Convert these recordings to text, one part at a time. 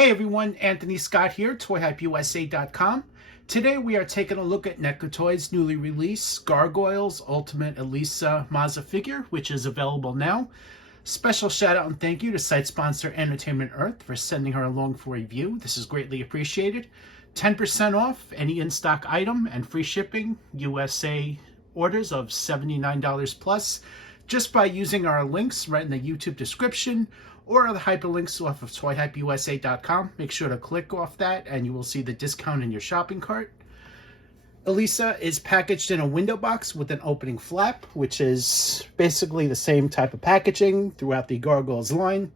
Hey everyone, Anthony Scott here, ToyHypeUSA.com. Today we are taking a look at NECA Toys' newly released Gargoyles Ultimate Elisa Mazza figure, which is available now. Special shout out and thank you to site sponsor Entertainment Earth for sending her along for review. This is greatly appreciated. 10% off any in-stock item and free shipping USA orders of $79 plus just by using our links right in the YouTube description or the hyperlinks off of ToyHypeUSA.com. Make sure to click off that and you will see the discount in your shopping cart. Elisa is packaged in a window box with an opening flap, which is basically the same type of packaging throughout the Gargoyles line.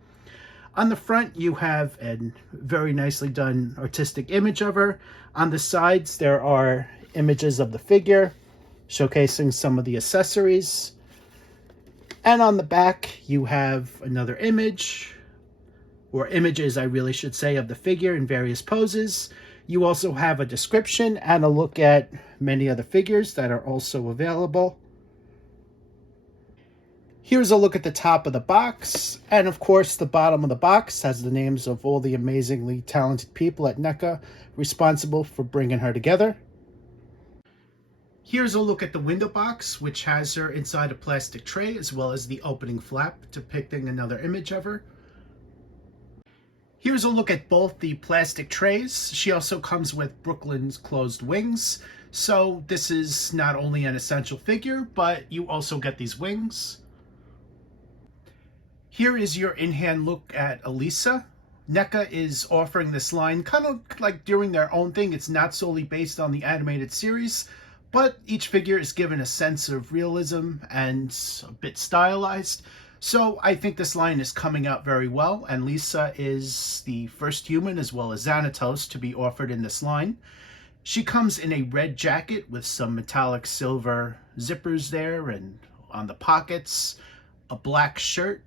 On the front, you have a very nicely done artistic image of her. On the sides, there are images of the figure, showcasing some of the accessories. And on the back, you have another image, or images, I really should say, of the figure in various poses. You also have a description and a look at many other figures that are also available. Here's a look at the top of the box, and of course the bottom of the box has the names of all the amazingly talented people at NECA responsible for bringing her together. Here's a look at the window box, which has her inside a plastic tray as well as the opening flap depicting another image of her. Here's a look at both the plastic trays. She also comes with Brooklyn's closed wings, so this is not only an essential figure, but you also get these wings. Here is your in-hand look at Elisa. NECA is offering this line kind of like doing their own thing. It's not solely based on the animated series, but each figure is given a sense of realism and a bit stylized. So I think this line is coming out very well, and Lisa is the first human as well as Xanatos to be offered in this line. She comes in a red jacket with some metallic silver zippers there and on the pockets, a black shirt,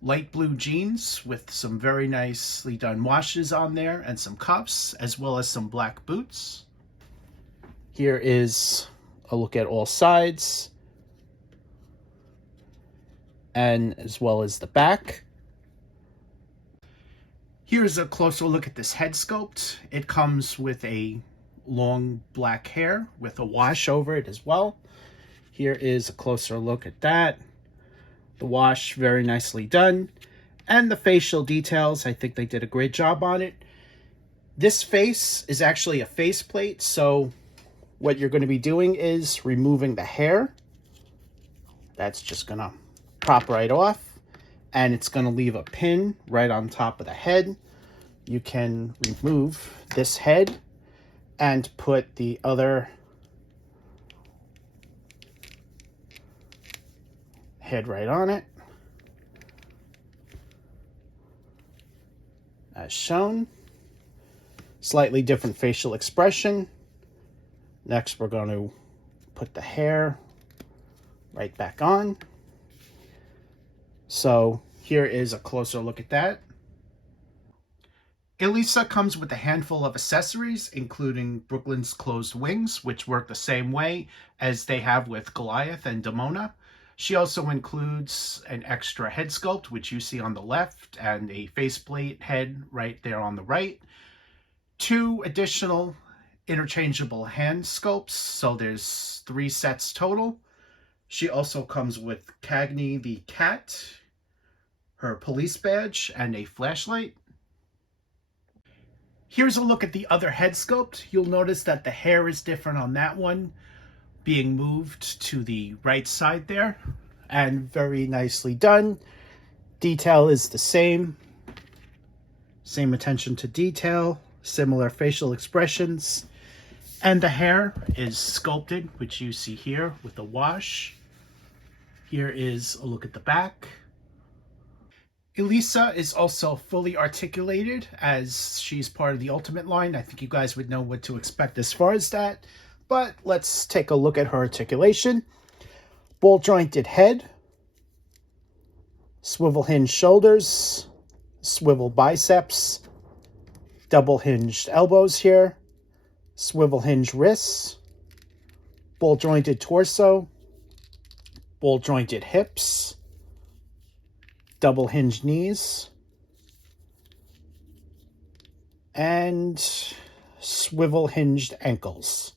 light blue jeans with some very nicely done washes on there and some cuffs, as well as some black boots. Here is a look at all sides, and as well as the back. Here's a closer look at this head sculpt. It comes with a long black hair with a wash over it as well. Here is a closer look at that. The wash, very nicely done. And the facial details, I think they did a great job on it. This face is actually a faceplate, so what you're going to be doing is removing the hair. That's just going to pop right off, and it's going to leave a pin right on top of the head. You can remove this head and put the other head right on it, as shown. Slightly different facial expression. Next, we're going to put the hair right back on. So here is a closer look at that. Elisa comes with a handful of accessories, including Brooklyn's closed wings, which work the same way as they have with Goliath and Demona. She also includes an extra head sculpt, which you see on the left, and a faceplate head right there on the right. 2 additional interchangeable hand sculpts, so there's 3 sets total. She also comes with Cagney the cat, her police badge, and a flashlight. Here's a look at the other head sculpt. You'll notice that the hair is different on that one, being moved to the right side there, and very nicely done. Detail is the same attention to detail, similar facial expressions, and the hair is sculpted, which you see here with the wash. Here is a look at the back. Elisa is also fully articulated as she's part of the Ultimate line. I think you guys would know what to expect as far as that, but let's take a look at her articulation. Ball jointed head, swivel hinge shoulders, swivel biceps, double hinged elbows here, swivel hinge wrists, ball jointed torso, ball jointed hips, double hinged knees, and swivel hinged ankles.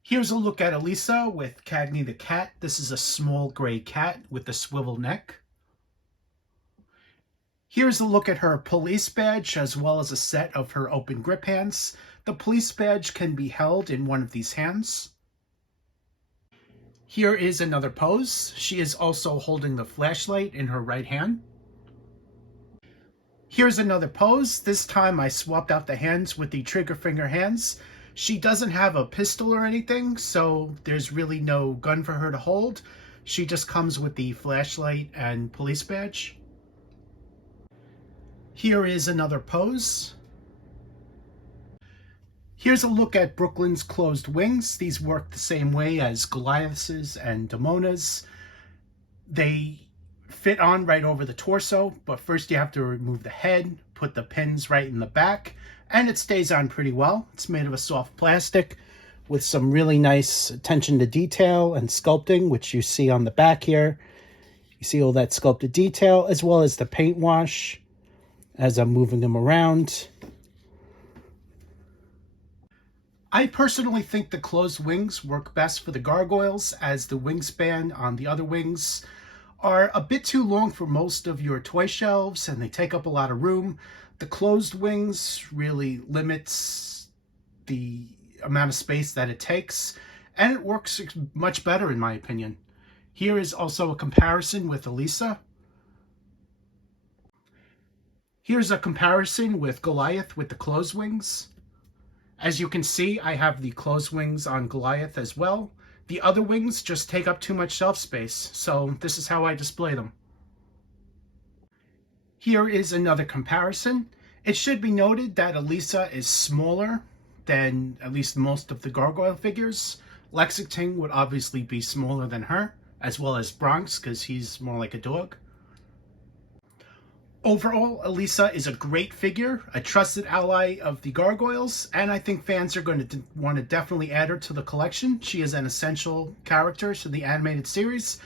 Here's a look at Elisa with Cagney the cat. This is a small gray cat with a swivel neck. Here's a look at her police badge as well as a set of her open grip hands. The police badge can be held in one of these hands. Here is another pose. She is also holding the flashlight in her right hand. Here's another pose. This time I swapped out the hands with the trigger finger hands. She doesn't have a pistol or anything, so there's really no gun for her to hold. She just comes with the flashlight and police badge. Here is another pose. Here's a look at Brooklyn's closed wings. These work the same way as Goliath's and Damona's. They fit on right over the torso, but first you have to remove the head, put the pins right in the back, and it stays on pretty well. It's made of a soft plastic with some really nice attention to detail and sculpting, which you see on the back here. You see all that sculpted detail, as well as the paint wash as I'm moving them around. I personally think the closed wings work best for the gargoyles, as the wingspan on the other wings are a bit too long for most of your toy shelves and they take up a lot of room. The closed wings really limits the amount of space that it takes, and it works much better in my opinion. Here is also a comparison with Elisa. Here's a comparison with Goliath with the closed wings. As you can see, I have the closed wings on Goliath as well. The other wings just take up too much shelf space, so this is how I display them. Here is another comparison. It should be noted that Elisa is smaller than at least most of the gargoyle figures. Lexington would obviously be smaller than her, as well as Bronx, because he's more like a dog. Overall, Elisa is a great figure, a trusted ally of the gargoyles, and I think fans are going to want to definitely add her to the collection. She is an essential character to the animated series,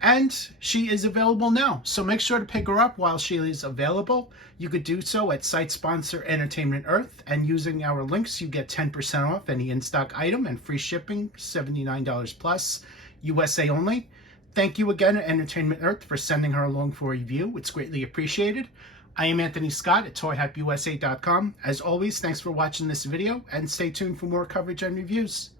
and she is available now. So make sure to pick her up while she is available. You could do so at site sponsor Entertainment Earth, and using our links, you get 10% off any in-stock item and free shipping, $79 plus, USA only. Thank you again at Entertainment Earth for sending her along for a review. It's greatly appreciated. I am Anthony Scott at ToyHypeUSA.com. As always, thanks for watching this video, and stay tuned for more coverage and reviews.